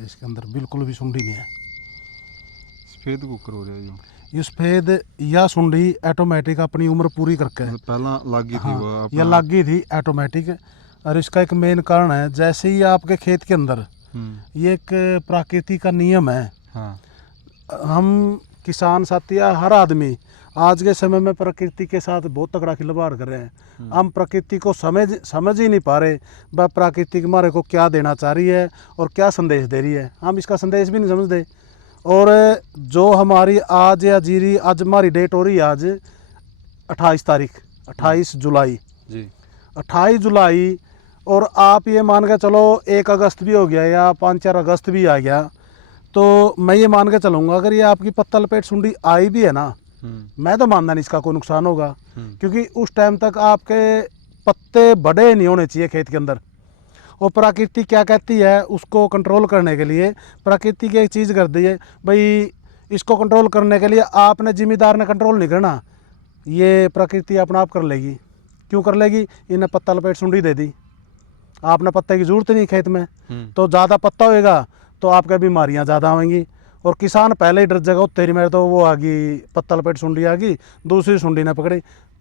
इसके अंदर बिल्कुल भी सुंडी नहीं है। सफेद कुकर हो रहा है जो ये सफेद या सुंडी ऑटोमेटिक अपनी उम्र पूरी करके मतलब पहला लागी थी हाँ वो या अपना। लागी थी ऑटोमेटिक। और इसका एक मेन कारण है, जैसे ही आपके खेत के अंदर ये एक प्रकृति का नियम है। हाँ हम किसान साथी या हर आदमी आज के समय में प्रकृति के साथ बहुत तगड़ा खिलवाड़ कर रहे हैं। हम प्रकृति को समझ ही नहीं पा रहे, वह प्रकृति हमारे को क्या देना चाह रही है और क्या संदेश दे रही है, हम इसका संदेश भी नहीं समझते। और जो हमारी आज या जीरी, आज हमारी डेट हो रही है आज 28 तारीख 28 जुलाई जी 28 जुलाई। और आप ये मान के चलो 1 अगस्त भी हो गया या 5-4 अगस्त भी आ गया, तो मैं ये मान के चलूँगा अगर ये आपकी पत्ता लपेट सुंडी आई भी है ना, मैं तो मानता नहीं इसका कोई नुकसान होगा। क्योंकि उस टाइम तक आपके पत्ते बड़े नहीं होने चाहिए खेत के अंदर। और प्रकृति क्या कहती है, उसको कंट्रोल करने के लिए प्रकृति की एक चीज़ कर दी है भाई, इसको कंट्रोल करने के लिए आपने जिम्मेदार ने कंट्रोल नहीं करना, ये प्रकृति अपना आप कर लेगी। क्यों कर लेगी? इन्हें पत्ता लपेट सुंडी दे दी, आपने पत्ते की जरूरत नहीं खेत में, तो ज़्यादा पत्ता होएगा तो आपके बीमारियां ज़्यादा आएंगी। और किसान पहले ही डर जाएगा, तेरी मेरे तो वो आ गई पत्ता लपेट सुंडी आ गई, दूसरी सुंडी ने पकड़ी।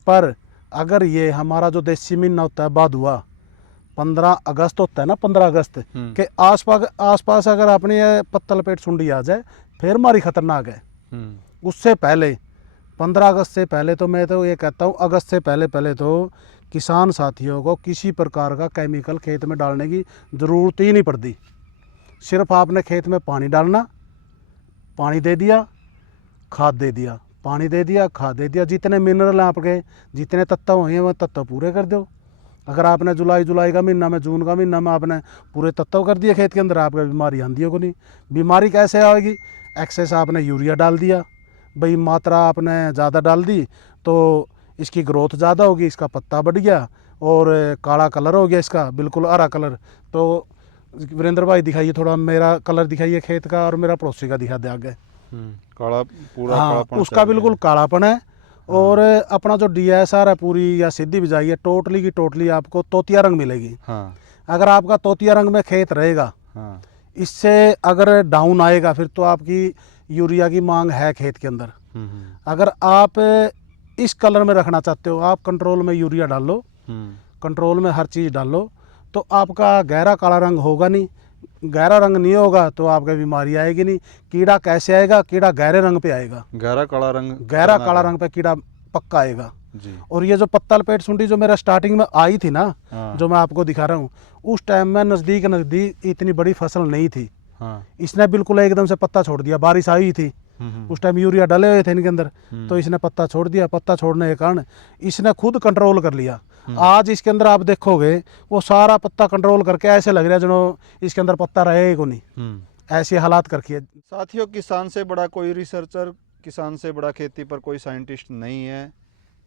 पर अगर ये हमारा जो देसी महीना होता है भादुआ 15 अगस्त होता है ना, 15 अगस्त के आसपास अगर अपनी ये पत्ता लपेट सुंडी आ जाए फिर हमारी खतरनाक है। उससे पहले 15 अगस्त से पहले तो मैं तो ये कहता हूँ, अगस्त से पहले तो किसान साथियों को किसी प्रकार का केमिकल खेत में डालने की ज़रूरत ही नहीं पड़ती। सिर्फ आपने खेत में पानी डालना, पानी दे दिया, खाद दे दिया, पानी दे दिया, खाद दे दिया। जितने मिनरल हैं आपके, जितने तत्व हुए हैं वो तत्व पूरे कर दो। अगर आपने जुलाई का महीना में, जून का महीना में आपने पूरे तत्व कर दिए खेत के अंदर, आपको बीमारी आंधी को नहीं। बीमारी कैसे आएगी? एक्सेस आपने यूरिया डाल दिया भाई, मात्रा आपने ज़्यादा डाल दी तो इसकी ग्रोथ ज़्यादा होगी, इसका पत्ता बढ़ गया और काला कलर हो गया इसका, बिल्कुल हरा कलर। तो वीरेंद्र भाई दिखाइए थोड़ा, मेरा कलर दिखाइए खेत का और मेरा पड़ोसी का दिखा दे आगे। काला पूरा हाँ, कालापन उसका बिल्कुल कालापन है। और अपना जो DSR है पूरी या सीधी बिजाई है, टोटली की टोटली आपको तोतिया रंग मिलेगी। हाँ अगर आपका तोतिया रंग में खेत रहेगा, हाँ इससे अगर डाउन आएगा फिर तो आपकी यूरिया की मांग है खेत के अंदर। अगर आप इस कलर में रखना चाहते हो, आप कंट्रोल में यूरिया डाल लो, कंट्रोल में हर चीज़ डाल लो, तो आपका गहरा काला रंग होगा नहीं। गहरा रंग नहीं होगा तो आपको बीमारी आएगी नहीं। कीड़ा कैसे आएगा? कीड़ा गहरे रंग पे आएगा, गहरा काला रंग पे कीड़ा पक्का आएगा जी। और ये जो पत्ता लपेट सुंडी जो मेरा स्टार्टिंग में आई थी ना, जो मैं आपको दिखा रहा हूँ, उस टाइम में नज़दीक इतनी बड़ी फसल नहीं थी। इसने बिल्कुल एकदम से पत्ता छोड़ दिया, बारिश आई थी उस टाइम, यूरिया डाले हुए थे इनके अंदर, तो इसने पत्ता छोड़ दिया। पत्ता छोड़ने के कारण इसने खुद कंट्रोल कर लिया। आज इसके अंदर आप देखोगे वो सारा पत्ता कंट्रोल करके ऐसे लग रहा है जो इसके अंदर पत्ता रहे को नहीं, ऐसे हालात करके। साथियों, किसान से बड़ा कोई रिसर्चर, किसान से बड़ा खेती पर कोई साइंटिस्ट नहीं है,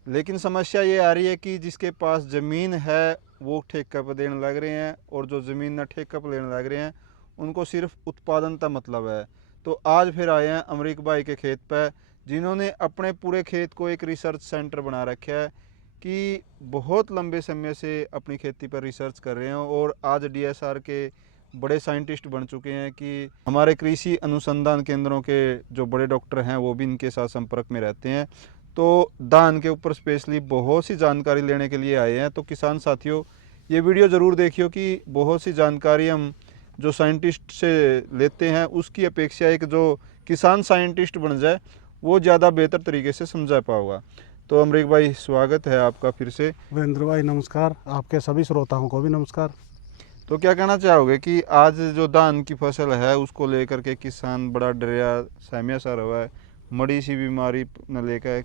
लेकिन समस्या ये आ रही है कि जिसके पास ज़मीन है वो ठेका पर देने लग रहे हैं, और जो ज़मीन न ठेका पर लेने लग रहे हैं उनको सिर्फ उत्पादन का मतलब है। तो आज फिर आए हैं अमरीक भाई के खेत पर, जिन्होंने अपने पूरे खेत को एक रिसर्च सेंटर बना रखा है, कि बहुत लंबे समय से अपनी खेती पर रिसर्च कर रहे हैं और आज DSR के बड़े साइंटिस्ट बन चुके हैं, कि हमारे कृषि अनुसंधान केंद्रों के जो बड़े डॉक्टर हैं वो भी इनके साथ संपर्क में रहते हैं। तो धान के ऊपर स्पेशली बहुत सी जानकारी लेने के लिए आए हैं। तो किसान साथियों, ये वीडियो ज़रूर देखियो, कि बहुत सी जानकारी हम जो साइंटिस्ट से लेते हैं उसकी अपेक्षा एक जो किसान साइंटिस्ट बन जाए वो ज़्यादा बेहतर तरीके से समझा पाओगा। तो अमरीक भाई, स्वागत है आपका फिर से। वीरेंद्र भाई नमस्कार, आपके सभी श्रोताओं को भी नमस्कार। तो क्या कहना चाहोगे कि आज जो धान की फसल है उसको लेकर के किसान बड़ा डरिया सहमिया सा रहा है, मड़ी सी बीमारी न लेकर,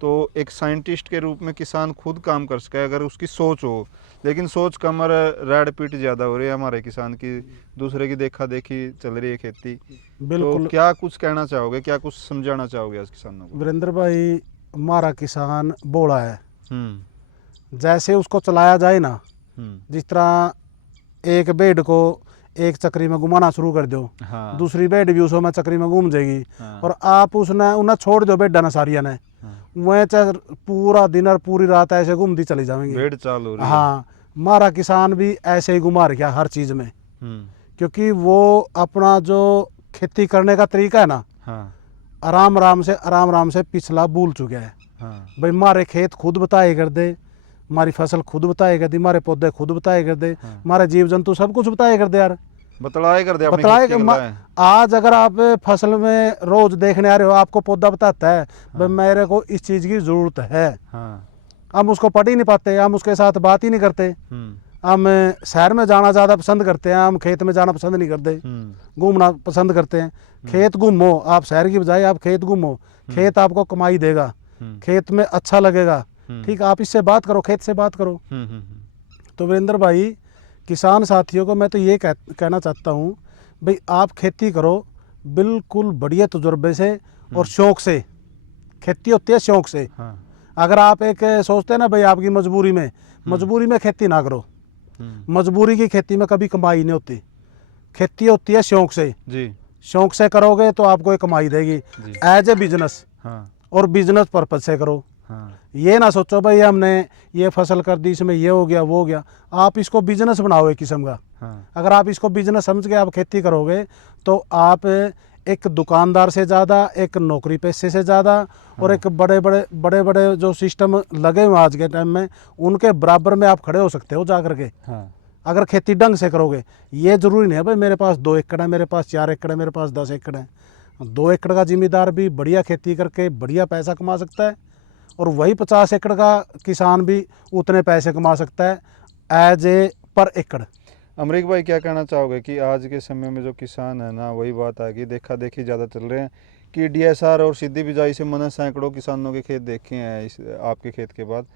तो एक साइंटिस्ट के रूप में किसान खुद काम कर सके अगर उसकी सोच हो, लेकिन सोच कम और रेड पीट ज़्यादा हो रही है हमारे किसान की, दूसरे की देखा देखी चल रही है खेती। तो क्या कुछ कहना चाहोगे, क्या कुछ समझाना चाहोगे आज किसानों को? वीरेंद्र भाई, हमारा किसान बोला है, जैसे उसको चलाया जाए ना, जिस तरह एक बेड को एक चक्री में घुमाना शुरू कर दो, दूसरी बेड भी उसमें चक्री में घूम जाएगी, और आप उसने उन्हें छोड़ दो बेडा ना सारिया ने, वह चाहे पूरा दिन और पूरी रात ऐसे घूमती चली जाएंगी, बेड चालू। हाँ, हमारा किसान भी ऐसे ही घुमा रखा हर चीज़ में, क्योंकि वो अपना जो खेती करने का तरीका है ना, हाँ आराम आराम से पिछला भूल चुके हैं। हाँ भाई मारे खेत खुद बताए कर दे, हमारी फसल खुद बताए कर दी, हमारे पौधे खुद बताए कर दे, हाँ। हमारे जीव जंतु सब कुछ बताए कर दे यार। बतलाए कर दे अपनी बताए खेती कि गल्ला है। आज अगर आप फसल में रोज देखने आ रहे हो, आपको पौधा बताता है भाई हाँ। मेरे को इस चीज़ की ज़रूरत है, हाँ। हम उसको पढ़ ही नहीं पाते, हम उसके साथ बात ही नहीं करते। हम शहर में जाना ज़्यादा पसंद करते हैं, हम खेत में जाना पसंद नहीं करते, घूमना पसंद करते हैं। खेत घूमो, आप शहर की बजाय आप खेत घूमो, खेत आपको कमाई देगा, खेत में अच्छा लगेगा। ठीक, आप इससे बात करो, खेत से बात करो। तो वीरेंद्र भाई, किसान साथियों को मैं तो ये कहना चाहता हूँ, भाई आप खेती करो बिल्कुल बढ़िया तजुर्बे से और शौक़ से। खेती होती है शौक़ से। हाँ। अगर आप एक सोचते हैं ना भाई आपकी मजबूरी में खेती ना करो। मजबूरी की खेती में कभी कमाई नहीं होती, खेती होती है शौक़ से जी। शौक़ से करोगे तो आपको एक कमाई देगी एज ए बिजनेस। हाँ। और बिजनेस पर्पज से करो। हाँ। ये ना सोचो भाई हमने ये फसल कर दी, इसमें ये हो गया वो हो गया। आप इसको बिजनेस बनाओ एक किस्म का। हाँ। अगर आप इसको बिजनेस समझ के आप खेती करोगे तो आप एक दुकानदार से ज़्यादा, एक नौकरी पेशे से ज़्यादा, और एक बड़े बड़े जो सिस्टम लगे हुए आज के टाइम में, उनके बराबर में आप खड़े हो सकते हो जा करके। हाँ। अगर खेती ढंग से करोगे। ये ज़रूरी नहीं है भाई मेरे पास 2 एकड़ है, मेरे पास 4 एकड़ है, मेरे पास 10 एकड़ है। 2 एकड़ का जिम्मेदार भी बढ़िया खेती करके बढ़िया पैसा कमा सकता है, और वही 50 एकड़ का किसान भी उतने पैसे कमा सकता है एज ए पर एकड़। अमरीक भाई, क्या कहना चाहोगे कि आज के समय में जो किसान है ना, वही बात आ गई, देखा देखी ज़्यादा चल रहे हैं कि डीएसआर और सीधी बिजाई से मैंने सैकड़ों किसानों के खेत देखे हैं इस आपके खेत के बाद।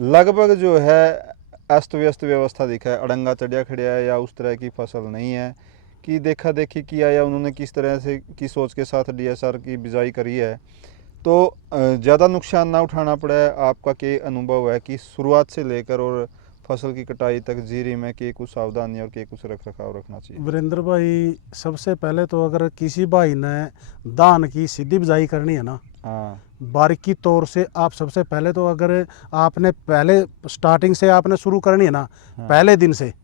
लगभग जो है अस्त व्यस्त व्यवस्था दिखा है, अड़ंगा चढ़िया खड़िया है, या उस तरह की फसल नहीं है कि देखा देखी किया, या उन्होंने किस तरह से की सोच के साथ डीएसआर की बिजाई करी है, तो ज़्यादा नुकसान ना उठाना पड़ा है। आपका क्या अनुभव है कि शुरुआत से लेकर और फसल की कटाई तक जीरी में के कुछ सावधानी और के कुछ रख रखाव रखना चाहिए? वीरेंद्र भाई, सबसे पहले तो अगर किसी भाई ने धान की सीधी बिजाई करनी है ना, हाँ। बारीकी तौर से आप सबसे पहले तो अगर आपने पहले स्टार्टिंग से आपने शुरू करनी है ना, पहले दिन से,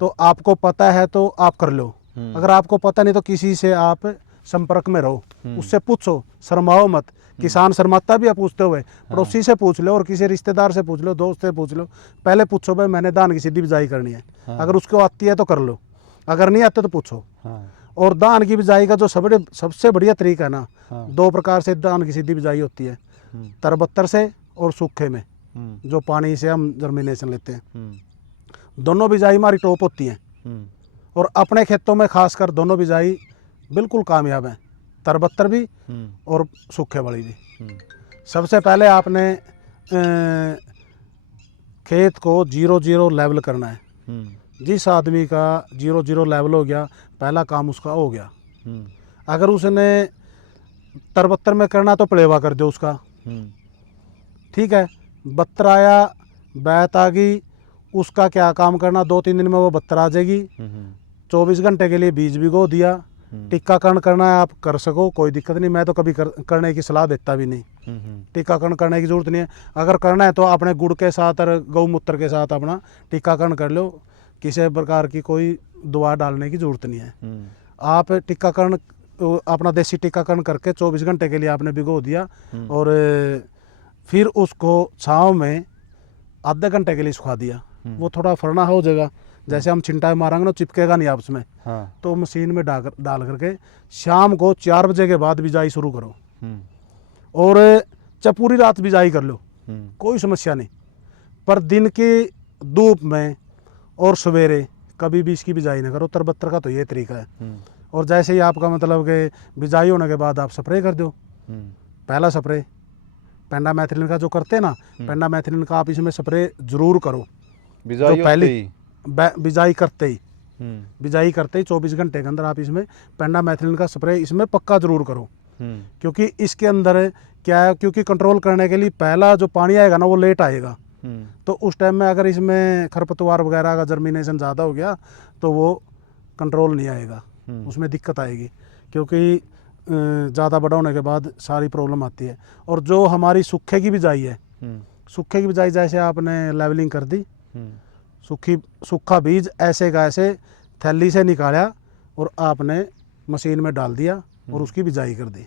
तो आपको पता है तो आप कर लो। अगर आपको पता नहीं तो किसी से आप संपर्क में रहो, उससे पूछो, शर्माओ मत। किसान शर्माता भी है पूछते हुए, पड़ोसी से पूछ लो और किसी रिश्तेदार से पूछ लो, दोस्त से पूछ लो। पहले पूछो भाई मैंने धान की सीधी बिजाई करनी है। अगर उसको आती है तो कर लो, अगर नहीं आते तो पूछो। और धान की बिजाई का जो सबसे बढ़िया तरीका है ना, 2 प्रकार से धान की सीधी बिजाई होती है, तरबत्तर से और सूखे में, जो पानी से हम जर्मिनेशन लेते हैं। दोनों बिजाई हमारी टॉप होती हैं, और अपने खेतों में खासकर दोनों बिजाई बिल्कुल कामयाब हैं, तरबत्तर भी और सूखे वाली भी। सबसे पहले आपने खेत को 0-0 लेवल करना है। जिस आदमी का 0-0 लेवल हो गया, पहला काम उसका हो गया। अगर उसने तरबत्तर में करना तो पलेवा कर दो उसका, ठीक है। बत्तर आया, बैत आ गई, उसका क्या काम करना, 2-3 दिन में वो बत्तर आ जाएगी। 24 घंटे के लिए बीज भिगो दिया। टीकाकरण करना है आप कर सको, कोई दिक्कत नहीं, मैं तो कभी करने की सलाह देता भी नहीं। टीकाकरण करने की ज़रूरत नहीं है। अगर करना है तो अपने गुड़ के साथ और गौमूत्र के साथ अपना टीकाकरण कर लो, किसी प्रकार की कोई दवा डालने की ज़रूरत नहीं है। आप टीकाकरण अपना देसी टीकाकरण करके 24 घंटे के लिए आपने भिगो दिया, और फिर उसको छाँव में आधे घंटे के लिए सुखा दिया। वो थोड़ा फरना हो जाएगा, जैसे हम छिंटाई मारेंगे ना, चिपकेगा नहीं आपस में। तो मशीन में डाल करके शाम को 4 बजे के बाद बिजाई शुरू करो, और चाहे पूरी रात बिजाई कर लो, कोई समस्या नहीं। पर दिन की धूप में और सवेरे कभी भी इसकी बिजाई ना करो। तरबत्तर का तो ये तरीका है। और जैसे ही आपका मतलब कि बिजाई होने के बाद आप स्प्रे कर दो। पहला स्प्रे पेंडामेथिलिन का जो करते हैं ना, पेंडामेथिलिन का आप इसमें स्प्रे जरूर करो। बिजाई करते ही बिजाई करते ही 24 घंटे के अंदर आप इसमें पेंडामेथिलिन का स्प्रे इसमें पक्का जरूर करो। क्योंकि इसके अंदर क्या है, क्योंकि कंट्रोल करने के लिए पहला जो पानी आएगा ना वो लेट आएगा, तो उस टाइम में अगर इसमें खरपतवार वगैरह का जर्मिनेशन ज़्यादा हो गया तो वो कंट्रोल नहीं आएगा, उसमें दिक्कत आएगी। क्योंकि ज़्यादा बड़ा होने के बाद सारी प्रॉब्लम आती है। और जो हमारी सूखे की बिजाई है, सूखे की बिजाई जैसे आपने लेवलिंग कर दी, सूखा बीज ऐसे का ऐसे थैली से निकाला और आपने मशीन में डाल दिया और उसकी बिजाई कर दी।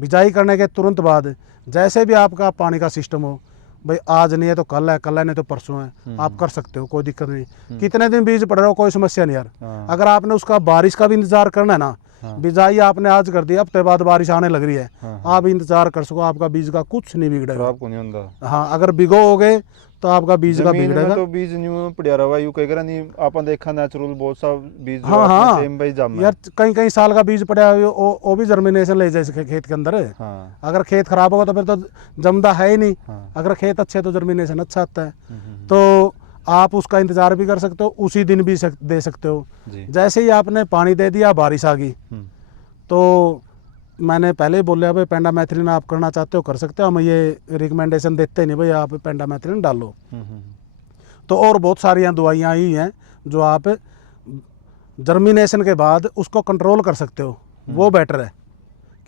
बिजाई करने के तुरंत बाद जैसे भी आपका पानी का सिस्टम हो, भाई आज नहीं है तो कल है, कल है नहीं तो परसों है, आप कर सकते हो, कोई दिक्कत नहीं। कितने दिन बीज पड़ रहा हो कोई समस्या नहीं यार। अगर आपने उसका बारिश का भी इंतजार करना है ना, बिजाई आपने आज कर दी, हफ्ते बाद बारिश आने लग रही है, आप इंतजार कर सको, आपका बीज का कुछ नहीं बिगड़ेगा। आपको नहीं होता। हाँ, अगर भिगो हो गए तो आपका बीज का जमीन में बिगड़ेगा। तो बीज न्यू पड़िया रहा यू कह नहीं आपन देखा नेचुरल बहुत सा बीज जो हाँ आपने हाँ सेम भाई जम यार, कई कई साल का बीज पड़ा है, वो भी जर्मिनेशन ले जाए खेत के अंदर। हाँ। अगर खेत खराब होगा तो फिर तो जमदा है ही नहीं। हाँ। अगर खेत अच्छे तो जर्मिनेशन अच्छा आता है। तो आप उसका इंतजार भी कर सकते हो, उसी दिन भी दे सकते हो। जैसे ही आपने पानी दे दिया, बारिश आ गई, तो मैंने पहले ही बोला भाई पेंडामेथिलिन आप करना चाहते हो कर सकते हो, हम ये रिकमेंडेशन देते नहीं भाई आप पेंडामेथिलिन डालो। तो और बहुत सारी यहाँ दवाइयाँ आई हैं जो आप जर्मिनेशन के बाद उसको कंट्रोल कर सकते हो, वो बेटर है,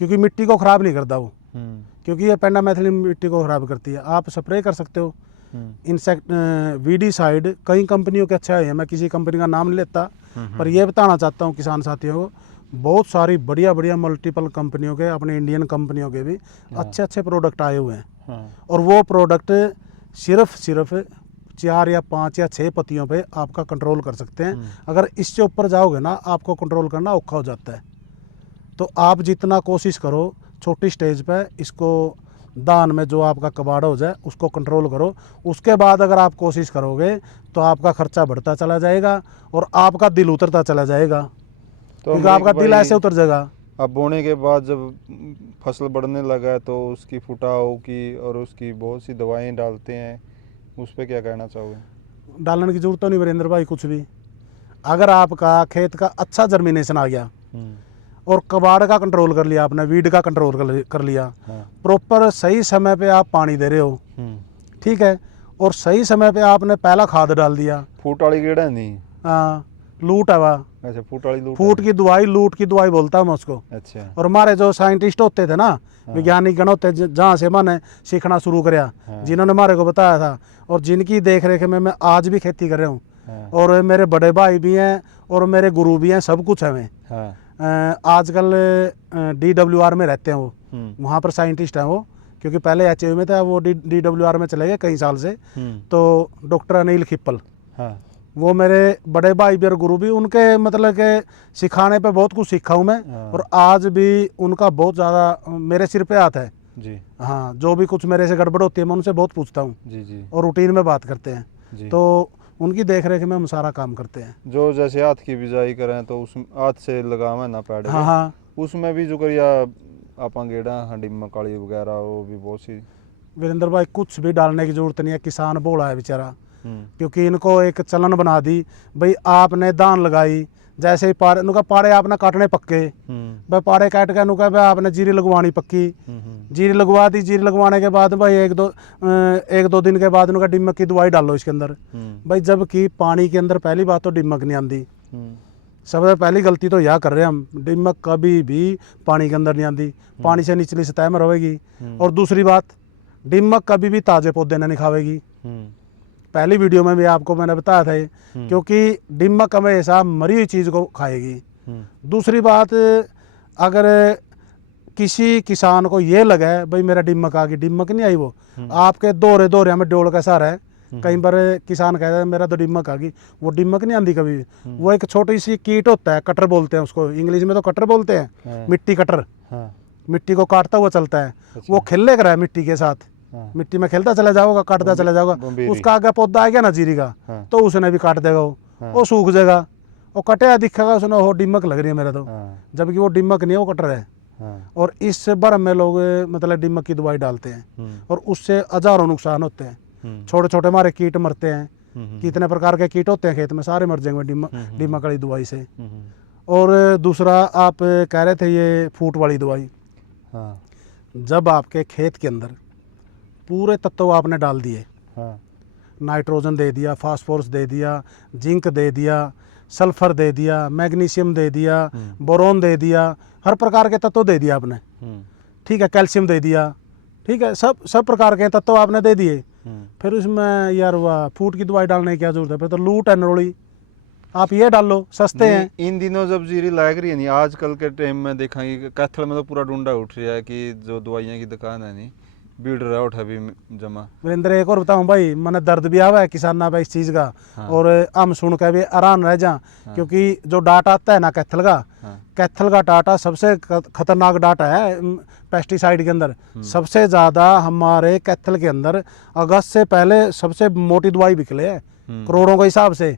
क्योंकि मिट्टी को ख़राब नहीं करता वो, क्योंकि ये पेंडामेथिलिन मिट्टी को ख़राब करती है। आप स्प्रे कर सकते हो। इंसेक्ट वीडीसाइड कई कंपनियों के अच्छे हैं, मैं किसी कंपनी का नाम नहीं लेता, पर ये बताना चाहता हूँ किसान साथियों को, बहुत सारी बढ़िया बढ़िया मल्टीपल कंपनियों के, अपने इंडियन कंपनियों के भी अच्छे अच्छे प्रोडक्ट आए हुए हैं। और वो प्रोडक्ट सिर्फ 4 या 5 या 6 पत्तियों पे आपका कंट्रोल कर सकते हैं। अगर इससे ऊपर जाओगे ना, आपको कंट्रोल करना औखा हो जाता है। तो आप जितना कोशिश करो छोटी स्टेज पे इसको दान में जो आपका कबाड़ हो जाए उसको कंट्रोल करो। उसके बाद अगर आप कोशिश करोगे तो आपका खर्चा बढ़ता चला जाएगा और आपका दिल उतरता चला जाएगा, तो क्योंकि आपका दिल ऐसे उतर जाएगा। अब बोने के बाद जब फसल बढ़ने लगा है तो उसकी फुटाव की और उसकी बहुत सी दवाएं डालते हैं, उस पर क्या कहना चाहोगे? डालने की जरूरत तो नहीं वीरेंद्र भाई कुछ भी। अगर आपका खेत का अच्छा जर्मिनेशन आ गया और कबाड़ का कंट्रोल कर लिया आपने, वीड का कंट्रोल कर लिया, प्रॉपर सही समय पे आप पानी दे रहे हो, ठीक है, और सही समय पे आपने पहला खाद डाल दिया। फूट वाली कीड़ा नहीं? हाँ, लूट है वह। अच्छा, फूट वाली लूट, फूट की दवाई, लूट की दवाई बोलता हूँ मैं उसको। अच्छा। और हमारे जो साइंटिस्ट होते थे ना, वैज्ञानिक गण होते, जहाँ से मैंने सीखना शुरू किया, जिन्होंने हमारे को बताया था और जिनकी देख रेख में मैं आज भी खेती कर रहा हूँ, और मेरे बड़े भाई भी हैं और मेरे गुरु भी हैं, सब कुछ है। मैं आजकल DWR में रहते हैं वो, वहाँ पर साइंटिस्ट हैं वो, क्योंकि पहले HAV में था, वो DWR में चले गए कई साल से। तो डॉक्टर अनिल खिप्पल, वो मेरे बड़े भाई भी और गुरु भी, उनके मतलब के सिखाने पे बहुत कुछ सीखा हूँ मैं, और आज भी उनका बहुत ज़्यादा मेरे सिर पे हाथ है जी। हाँ, जो भी कुछ मेरे से गड़बड़ होती है मैं उनसे बहुत पूछता हूँ जी, और रूटीन में बात करते हैं जी। तो उनकी देख रेख में हम सारा काम करते हैं। जो जैसे हाथ की बिजाई करें तो उस हाथ से लगावा ना पैड, हाँ, उसमें भी जो करिया आप गेड़ा हंडी मकाली वगैरह, वो भी बहुत सी। वीरेंद्र भाई कुछ भी डालने की जरूरत नहीं है, किसान बोला है बेचारा, क्योंकि इनको एक चलन बना दी भाई, आपने दान लगाई, जैसे ही पाड़े नुका पाड़े आपने काटने पक्के, भाई पाड़े काट के नुका भाई आपने जीरी लगवानी पक्की, जीरी लगवा दी, जीरी लगवाने के बाद भाई एक दो दिन के बाद उनका डिमक की दवाई डालो इसके अंदर भाई, जबकि पानी के अंदर पहली बात तो डिमक नहीं आती। सबसे पहली गलती तो यह कर रहे हैं हम, डिमक कभी भी पानी के अंदर नहीं आती, पानी से निचली सतह में रहेगी। और दूसरी बात, डिमक कभी भी ताजे पौधे नहीं खावेगी, पहली वीडियो में भी आपको मैंने बताया था, क्योंकि डिमक हमेशा मरी हुई चीज़ को खाएगी। दूसरी बात, अगर किसी किसान को ये लगा है भाई मेरा डिमक आ गई, डिमक नहीं आई, वो आपके दोहरे हमें डोल का सहारा है। कई बार किसान कहता है मेरा तो डिमक आ गई, वो डिमक नहीं आती कभी भी। वो एक छोटी सी कीट होता है, कटर बोलते हैं उसको, इंग्लिश में तो कटर बोलते हैं, मिट्टी कटर, मिट्टी को काटता हुआ चलता है। वो खेलने कर है मिट्टी के साथ, मिट्टी में खेलता चला जाओगा, काटता चला जाओगा, उसका आगे पौधा आ गया ना जीरी का, तो उसने भी काट देगा, वो सूख जाएगा, वो कटे दिखेगा उसने, वो डिमक लग रही है मेरा तो, जबकि वो डिमक नहीं है, वो कटर है। और इस भरम में लोग मतलब डिमक की दवाई डालते हैं और उससे हजारों नुकसान होते हैं। छोटे छोटे हमारे कीट मरते हैं, कितने प्रकार के कीट होते हैं खेत में, सारे मर जाएंगे डिमक वाली दवाई से। और दूसरा आप कह रहे थे ये फूट वाली दवाई, जब आपके खेत के अंदर पूरे तत्व आपने डाल दिए, नाइट्रोजन दे दिया, फास्फोरस दे दिया, जिंक दे दिया, सल्फर दे दिया, मैग्नीशियम दे दिया, बोरोन दे दिया, हर प्रकार के तत्व दे दिया आपने, ठीक है, कैल्शियम दे दिया, ठीक है, सब प्रकार के तत्व आपने दे दिए, फिर उसमें यार वाह फूट की दवाई डालने की क्या जरूरत है? फिर तो लूट है नरोड़ी, आप ये डाल लो, सस्ते हैं। इन दिनों जब जीरी लग रही है नहीं, आजकल के टाइम में देखा कि कैथल में तो पूरा ढूंढा उठ रहा है कि जो दवाइयाँ की दुकान है नहीं भीड़ रहा उठा भी जमा। वीरेंद्र एक और बताऊं भाई, मैंने दर्द भी आवा है किसान ना भाई इस चीज़ का। हाँ। और हम सुन के भी हैरान रह जा। हाँ। क्योंकि जो डाटा आता है ना कैथल का, हाँ। कैथल का डाटा सबसे खतरनाक डाटा है पेस्टिसाइड के अंदर। सबसे ज़्यादा हमारे कैथल के अंदर अगस्त से पहले सबसे मोटी दवाई बिकले है करोड़ों के हिसाब से।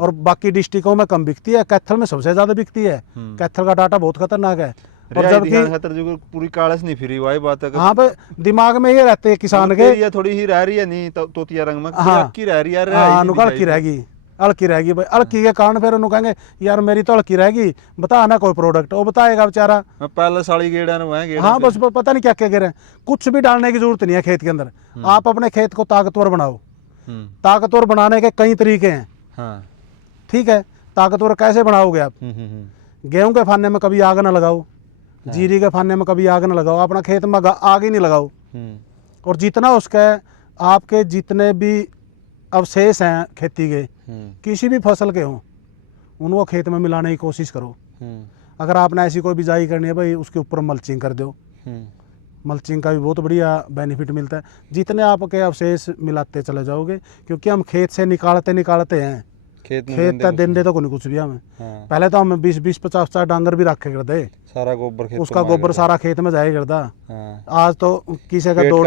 और बाकी डिस्ट्रिक्टों में कम बिकती है, कैथल में सबसे ज़्यादा बिकती है। कैथल का डाटा बहुत खतरनाक है। और जबकि पूरी कालस नहीं फिरी वही बात है। हाँ भाई, दिमाग में ये रहते हैं किसान के, ये थोड़ी ही रह रही है नहीं तो तोतिया रंग में हाँ की रह रही है, हाँ हल्की रहेगी, हल्की रहेगी भाई। हल्की के कारण फिर उन्होंने कहेंगे यार मेरी तो हल्की रहेगी, बता ना कोई प्रोडक्ट, वो बताएगा बेचारा। पहले साड़ी गेड़ा है। हाँ बस पता नहीं क्या क्या कह रहे हैं। कुछ भी डालने की जरूरत नहीं है खेत के अंदर। आप अपने खेत को ताकतवर बनाओ। ताकतवर बनाने के कई तरीके हैं। हाँ। ठीक है, ताकतवर कैसे बनाओगे आप? गेहूं के फाने में कभी आग ना लगाओ, जीरी के फाने में कभी आग ना लगाओ, अपना खेत में आग ही नहीं लगाओ। और जितना उसके आपके जितने भी अवशेष हैं खेती के, किसी भी फसल के हों, उनको खेत में मिलाने की कोशिश करो। अगर आपने ऐसी कोई बिजाई करनी है भाई, उसके ऊपर मल्चिंग कर दो। मल्चिंग का भी बहुत बढ़िया बेनिफिट मिलता है। जितने आपके अवशेष मिलाते चले जाओगे, क्योंकि हम खेत से निकालते हैं। खेत का दिन दे तो नहीं कुछ भी हमें। हाँ। पहले तो हम 20-20, 50-50 डांगर भी रखे करते, सारा गोबर खेत, उसका गोबर सारा खेत में जाया करता। हाँ। आज तो किसी का दो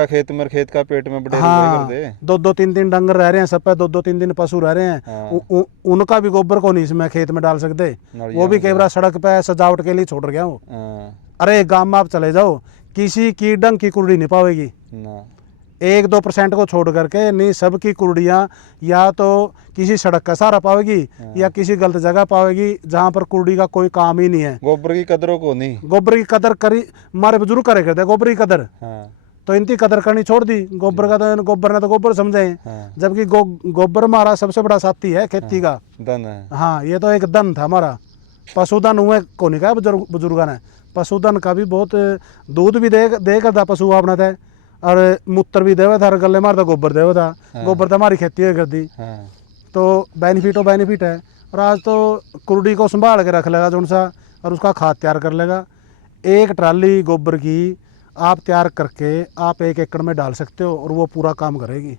खेत का पेट में बड़े। हाँ, 2-2, 3-3 डांगर रह रहे हैं सब पे, 2-2, 3-3 पशु रह रहे हैं। हाँ। उनका भी गोबर को नहीं इसमें खेत में डाल सकते, वो भी केवरा सड़क पे सजावट के लिए छोड़ गया वो। अरे गाँव में आप चले जाओ, किसी की डंग की कुर्डी नहीं पावेगी, 1-2% को छोड़ करके नहीं, सबकी कुर्डियाँ या तो किसी सड़क का सहारा पावेगी या किसी गलत जगह पावेगी जहाँ पर कुर्डी का कोई काम ही नहीं है। गोबर की कदरों को नहीं, गोबर की कदर करी हमारे बुजुर्ग करे करते गोबर की कदर। हाँ। तो इनकी कदर करनी छोड़ दी। गोबर का तो गोबर ने तो गोबर समझे। हाँ। जबकि गोबर हमारा सबसे बड़ा साथी है खेती का। धन है। हाँ, ये तो एक धन था हमारा। पशुधन हुए को नहीं कहा बुजुर्ग ने। पशुधन का भी बहुत दूध भी दे करता पशु अपना था, और मूत्र भी देवा था, गले मारता गोबर देवा था। हाँ। गोबर तो हमारी खेती है करती। हाँ। तो बेनिफिट है। और आज तो कुर्डी को संभाल के रख लेगा जो सा, और उसका खाद तैयार कर लेगा। एक ट्राली गोबर की आप तैयार करके आप 1 एकड़ में डाल सकते हो, और वो पूरा काम करेगी।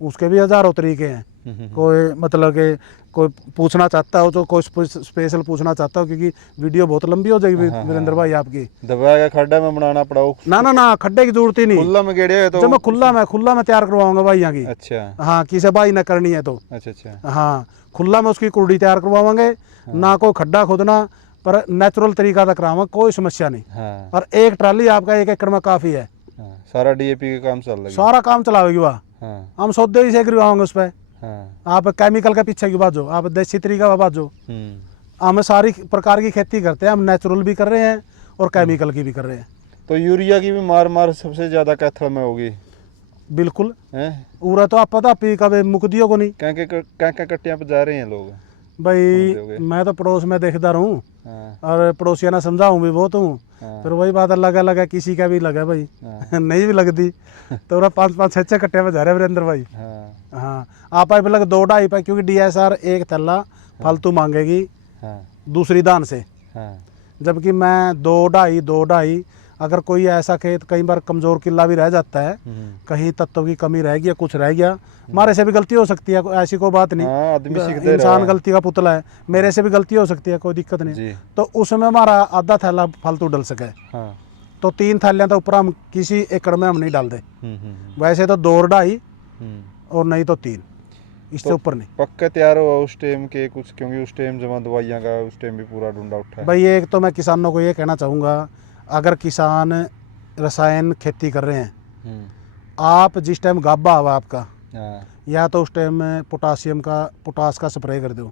उसके भी हज़ारों तरीके हैं। कोई मतलब कि कोई पूछना चाहता हो तो कोई स्पेशल पूछना चाहता हो, क्योंकि वीडियो बहुत लंबी हो जाएगी वीरेंद्र भाई आपकी। दबाएगा खड्डा में बनाना पड़ाओ? ना, खड्डे की जरूरत ही नहीं। खुला में गेड़े तो जब मैं खुला में तैयार करवाऊंगा भाई यहाँ की। अच्छा। हाँ, किसी भाई न करनी है तो। अच्छा। हाँ, खुला में उसकी कुर्डी तैयार करवाएंगे। हाँ। ना कोई खड्डा खोदना, पर नेचुरल तरीका तक कराऊंगा, कोई समस्या नहीं। हाँ। और 1 ट्राली आपका 1 एकड़ में काफी है। हाँ। सारा डीएपी का काम चल रहा है, सारा काम चलावेगी वह। हाँ। हम सौदे से करवाएंगे उस पर। हाँ। आप केमिकल के पीछे की बात जो, आप देसी तरीका की बात जो, हम सारी प्रकार की खेती करते हैं। हम नेचुरल भी कर रहे हैं और केमिकल की भी कर रहे हैं। तो यूरिया की भी मार सबसे ज्यादा कैथल में होगी? बिल्कुल है। पूरा तो आप पता पी कभी मुक्तियों को नहीं, क्या कट्टियां पे जा रहे हैं लोग भाई। मैं तो पड़ोस में देखता रहूँ। हाँ। और पड़ोसिया ना समझाऊँ भी बहुत हूँ। हाँ। फिर वही बात लगा किसी का भी लगा भाई। हाँ। नहीं भी लगती तो 5-5, 6-6 कट्टे में जा रहे वीरेंद्र भाई। हाँ, आप पाइप लग 2-2.5 पाइप, क्योंकि DSR 1 थैला फालतू मांगेगी दूसरी दान से। जबकि मैं 2-2.5 अगर कोई ऐसा खेत कई बार कमजोर किला भी रह जाता है, कहीं तत्व की कमी रह गई, कुछ रह गया, हमारे से भी गलती हो सकती है, ऐसी कोई बात नहीं। इंसान गलती का पुतला है, मेरे से भी गलती हो सकती है, कोई दिक्कत नहीं। तो उसमें हमारा आधा थैला फालतू डल सके। हाँ। तो 3 थैलियां तो ऊपर हम किसी एकड़ में हम नहीं डाल दे। वैसे तो 2-2.5 और नहीं तो 3, इससे ऊपर नहीं। पक्का तैयार हुआ उस टाइम के कुछ, क्योंकि उस टाइम जमा दवाइयाँ का उस टाइम भी पूरा ढूंढा उठा भाई। एक तो मैं किसानों को ये कहना चाहूँगा, अगर किसान रसायन खेती कर रहे हैं, आप जिस टाइम गाभा हुआ आपका, या तो उस टाइम में पोटास का स्प्रे कर दो।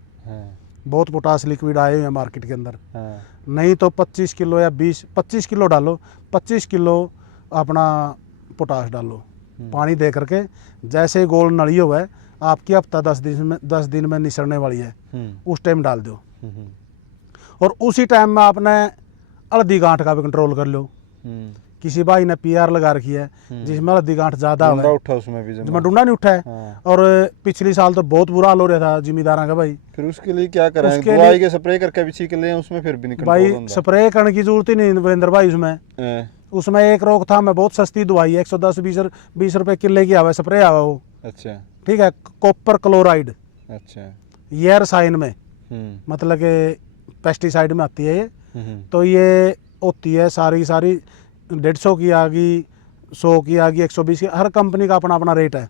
बहुत पोटास लिक्विड आए हुए हैं मार्केट के अंदर। नहीं तो 25 किलो या 25 किलो डालो, 25 किलो अपना पोटास डालो, पानी दे करके। जैसे गोल नली हुआ है आपकी, हफ्ता 10 दिन में निसरने वाली है, उस टाइम डाल दो। और उसी टाइम में आपने हल्दी गांठ का भी कंट्रोल कर लो, किसी भाई ने पीआर लगा रखी है जिसमें हल्दी गांठ ज्यादा डंडा है, उठा उसमें भी जिसमें डूंडा नहीं उठा है। हाँ। और पिछली साल तो बहुत बुरा हाल हो रहा था जिम्मेदारा का भाई। फिर उसके लिए क्या करें, उसके दवाई लिए- के स्प्रे करके भी छीक लें उसमें, फिर भी नहीं भाई कंट्रोल होता। स्प्रे करने की जरूरत ही नहीं वीरेंद्र भाई। हैं। उसमें एक रोकथाम है, बहुत सस्ती दवाई है, 110-20 रुपए किले की आवे, स्प्रे आवे वो, अच्छा ठीक है, कॉपर क्लोराइड, अच्छा। ये रसायन में, मतलब कि पेस्टिसाइड में आती है ये। तो ये होती है सारी 150 की आ गई, 100 की आ गई, 120 की, हर कंपनी का अपना अपना रेट है।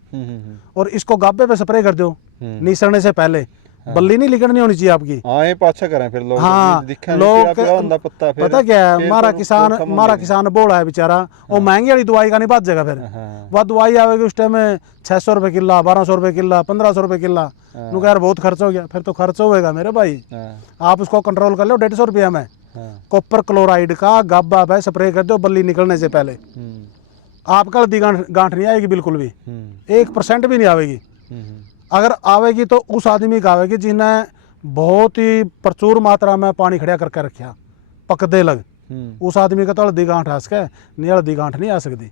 और इसको गाभे पे स्प्रे कर दो निसरने से पहले, बल्ली नहीं लिकड़नी होनी चाहिए आपकी। हाँ ये पाछा करें फिर लोग, हाँ दिखा लोग पत्ता, फिर पता क्या है, फिर हमारा तो किसान बहुत कम हमारा होंगे। किसान बोला है बेचारा, वो महंगी वाली दवाई का नहीं बच जाएगा। फिर हाँ। वह दवाई आवेगी उस टाइम में 600 रुपये किला, 1200 रुपये किला, 1500 रुपये किला। नु यार बहुत खर्च हो गया, फिर तो खर्च होएगा मेरे भाई। आप उसको कंट्रोल कर लो 150 रुपया में। कॉपर क्लोराइड का गाबा है, स्प्रे कर दो बल्ली निकलने से पहले, आपका हल्दी गांठ नहीं आएगी बिल्कुल भी, 1% भी नहीं आवेगी। अगर आवेगी तो उस आदमी का आवेगी जिन्हें बहुत ही प्रचुर मात्रा में पानी खड़ा करके रखा पकदे लग, उस आदमी का तो हल्दी गांठ आ सके, नहीं हल्दी गांठ नहीं आ सकती।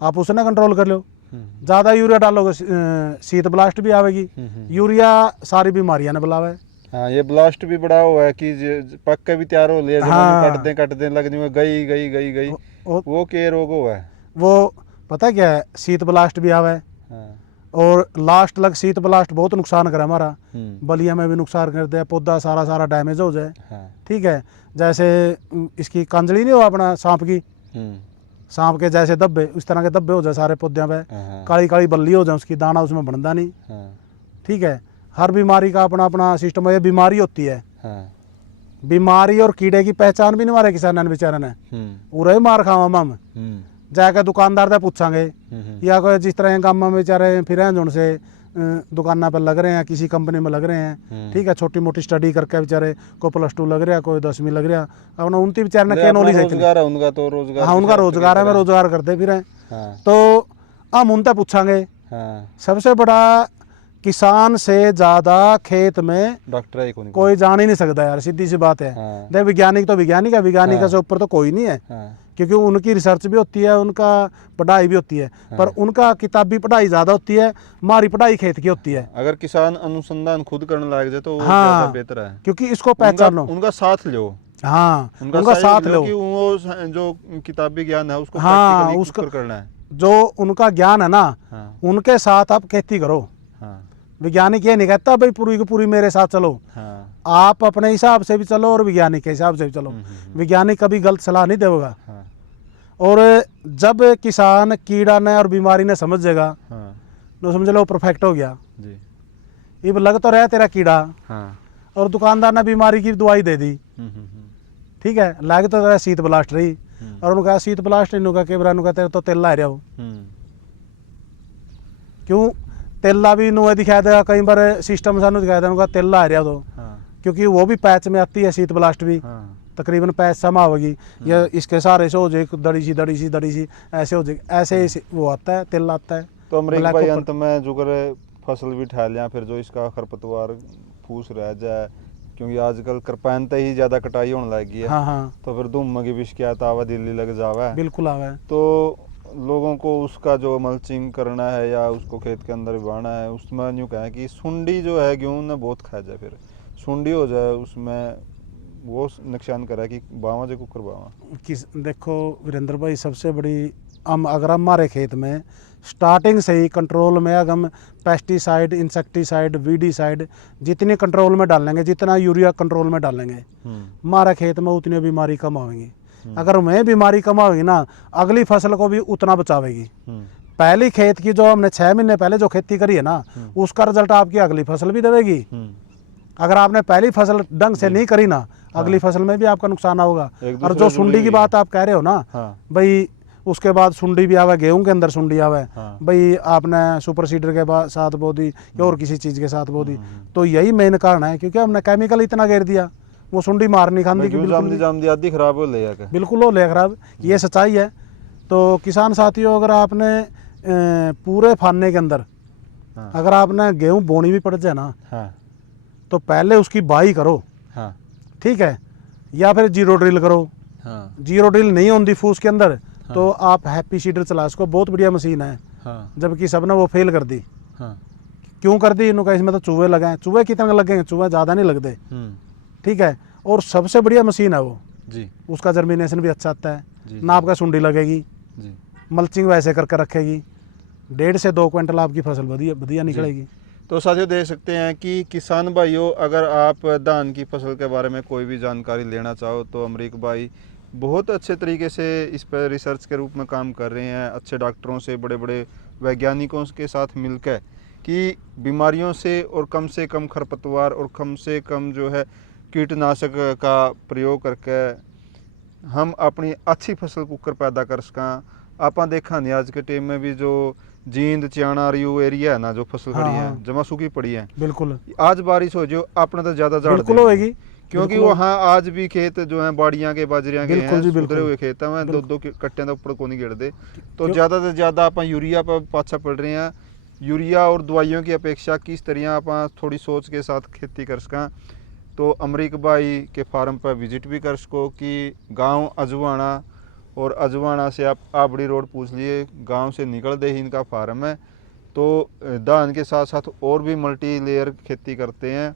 आप उसने कंट्रोल कर लो। ज़्यादा यूरिया डालोगे शीत ब्लास्ट भी आवेगी। यूरिया सारी बीमारियां ने बुलावा है। हाँ ये ब्लास्ट भी बड़ा हुआ है कि पक के भी तैयार हो लिया, हाँ। कट दे लगनी में गई वो के रोग हुआ है। वो पता क्या है, शीत ब्लास्ट भी आवा है। हाँ। और लास्ट लग शीत ब्लास्ट बहुत नुकसान करे हमारा, बलिया में भी नुकसान कर दे, पौधा सारा डैमेज हो जाए। हाँ। ठीक है, जैसे इसकी कांजड़ी नहीं हो अपना सांप की, सांप के जैसे धब्बे, उस तरह के धब्बे हो जाए सारे पौधों पे, काली काली बल्ली हो जाए उसकी, दाना उसमें बनता नहीं। ठीक है, हर बीमारी का अपना अपना सिस्टम है। ये बीमारी होती है, बीमारी और कीड़े की पहचान भी नहीं हमारे किसान ने बेचारे ने, उरे मार खावा हम जाकर दुकानदार से पूछांगे, या कोई जिस तरह गाँव में बेचारे फिर हैं से दुकाना पर लग रहे हैं, किसी कंपनी में लग रहे हैं। ठीक है, छोटी मोटी स्टडी करके बेचारे को +2 लग रहा, कोई 10वीं लग रहा, अपना उनती बेचारे ने क्या नॉलेज है उनका तो रोजगार। हाँ उनका रोजगार है, मैं रोजगार करते फिर हैं। तो हम उनसे पूछांगे। सबसे बड़ा किसान से ज्यादा खेत में डॉक्टर है कोई जान ही नहीं सकता यार, सीधी सी बात है। देख वैज्ञानिक तो वैज्ञानिक है, वैज्ञानिक से ऊपर तो कोई नहीं है, क्योंकि उनकी रिसर्च भी होती है, उनका पढ़ाई भी होती है, पर उनका किताबी पढ़ाई ज्यादा होती है, हमारी पढ़ाई खेत की होती है। अगर किसान अनुसंधान खुद करने लग जाए तो वो हाँ, ज्यादा बेहतर है, क्योंकि इसको पहचान लो, उनका साथ लो। हाँ उनका साथ लो कि वो जो किताबी ज्ञान है उसको हाँ उसको करना है, जो उनका ज्ञान है ना, उनके साथ आप खेती करो। वैज्ञानिक ये नहीं कहता भाई पूरी की पूरी मेरे साथ चलो, आप अपने हिसाब से भी चलो और वैज्ञानिक के हिसाब से भी चलो। वैज्ञानिक कभी गलत सलाह नहीं देगा। और जब किसान कीड़ा ने और बीमारी ने समझ जाएगा, तो समझ लो परफेक्ट हो गया। ये लग तो रहा तेरा कीड़ा, और दुकानदार ने बीमारी की दवाई दे दी, ठीक है, लग तो रहा शीत ब्लास्ट रही, और उन्होंने कहा शीत ब्लास्ट नहीं के तेरे तो तेला रहा हो, क्यों तेला भी नुए दिखा देगा, कई बार सिस्टम सानू दिखा देगा तेला आ रहा तो, क्योंकि वो भी पैच में आती है शीत ब्लास्ट भी, तकरीबन पैच समा होगी, या इसके सहारे से हो जाए दड़ी सी ऐसे हो जाए, ऐसे वो आता है तेल आता है। तो अमरीक भाई अंत में जो करे फसल भी ठा लिया, फिर जो इसका खरपतवार फूस रह जाए, क्योंकि आजकल करपान ही ज्यादा कटाई होने लगी है। हाँ। तो फिर धूम की भी शिकायत आवा, दिल्ली लग जावा, बिल्कुल आवा। तो लोगों को उसका जो मल्चिंग करना है या उसको खेत के अंदर उगाना है, उसमें यूँ कहें कि सुंडी जो है गेहूँ ने बहुत खा जाए, फिर सुंडी हो जाए उसमें वो नुकसान करे कि बावा जो कुकर बावा किस। देखो वीरेंद्र भाई, सबसे बड़ी अगर हमारे खेत में स्टार्टिंग से ही कंट्रोल में अगर हम पेस्टिसाइड, इंसेक्टिसाइड, वीडीसाइड जितने कंट्रोल में डालेंगे, जितना यूरिया कंट्रोल में डालेंगे, हमारे खेत में उतनी बीमारी कम होगी। अगर हमें बीमारी कम होगी ना, अगली फसल को भी उतना बचावेगी। पहली खेत की जो हमने 6 महीने पहले जो खेती करी है ना, उसका रिजल्ट आपकी अगली फसल भी देगी। अगर आपने पहली फसल ढंग से नहीं करी ना, अगली फसल में भी आपका नुकसान होगा। और जो सुंडी की बात आप कह रहे हो ना, भाई उसके बाद सुंडी भी आवे, गेहूं के अंदर सुंडी आवे, भाई आपने सुपर सीडर के साथ बो दी या और किसी चीज़ के साथ बो दी, तो यही मेन कारण है, क्योंकि हमने केमिकल इतना घेर दिया, वो सुंडी मार नहीं खाती कि आधी खराब हो ले, बिल्कुल हो ले खराब, ये सच्चाई है। तो किसान साथियों, अगर आपने पूरे फाने के अंदर अगर आपने गेहूं बोनी भी पड़ जाए ना, तो पहले उसकी बाई करो, ठीक है, या फिर जीरो ड्रिल करो, हाँ जीरो ड्रिल नहीं होती फूस के अंदर, तो आप हैप्पी सीडर चला इसको, बहुत बढ़िया मशीन है। हाँ जबकि सबने वो फेल कर दी। हाँ क्यों कर दी? इन्होंने कहा इसमें तो चूहे लगे हैं। चूहे कितने लगेंगे? चूहे ज़्यादा नहीं लगते, ठीक है। और सबसे बढ़िया मशीन है वो जी उसका जर्मिनेशन भी अच्छा आता है जी ना, आपका सुंडी लगेगी, जी। मल्चिंग वैसे करके रखेगी, 1.5 से 2 क्विंटल आपकी फसल बढ़िया बढ़िया निकलेगी। तो साथियों देख सकते हैं कि किसान भाइयों, अगर आप धान की फसल के बारे में कोई भी जानकारी लेना चाहो तो अमरीक भाई बहुत अच्छे तरीके से इस पर रिसर्च के रूप में काम कर रहे हैं, अच्छे डॉक्टरों से, बड़े बड़े वैज्ञानिकों के साथ मिलकर, कि बीमारियों से कम खरपतवार और कम से कम जो है कीटनाशक का प्रयोग करके हम अपनी अच्छी फसल कुकर पैदा कर सकें। आप देखा नहीं आज के टाइम में भी जो जींद चियाना रियो एरिया है ना, जो फसल हाँ, खड़ी है हाँ। जमा सूखी पड़ी है, बिल्कुल आज बारिश हो जो अपने तो ज़्यादा झाड़ बिल्कुल देंगे। होएगी, क्योंकि बिल्कुल वहाँ आज भी खेत जो हैं बाड़ियाँ के बाजरियाँ के बिल्कुल हैं, जी, सुधरे बिल्कुल। हुए खेत हैं, वहाँ दो बिल्कुल। दो कट्टियां तो ऊपर को नहीं गिर दे। तो क्यों? ज़्यादा से ज़्यादा आप यूरिया पर पाछा पड़ रहे हैं। यूरिया और दवाइयों की अपेक्षा किस तरह आप थोड़ी सोच के साथ खेती कर सकें, तो अमरीक भाई के फार्म पर विजिट भी कर सको, कि गांव अजवाना, और अजवाना से आप आबड़ी रोड पूछ लिए, गांव से निकल दे ही इनका फार्म है। तो धान के साथ साथ और भी मल्टी लेयर खेती करते हैं।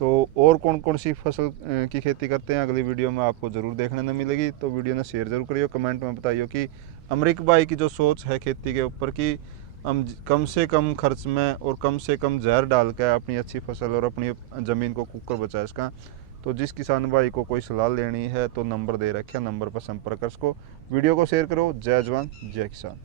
तो और कौन कौन सी फसल की खेती करते हैं अगली वीडियो में आपको ज़रूर देखने को मिलेगी। तो वीडियो ने शेयर ज़रूर करिए, कमेंट में बताइए कि अमरीक भाई की जो सोच है खेती के ऊपर, कि हम कम से कम खर्च में और कम से कम जहर डाल कर अपनी अच्छी फसल और अपनी ज़मीन को कुकर बचा सकें। तो जिस किसान भाई को कोई सलाह लेनी है तो नंबर दे रखे, नंबर पर संपर्क कर सको। वीडियो को शेयर करो। जय जवान जय किसान।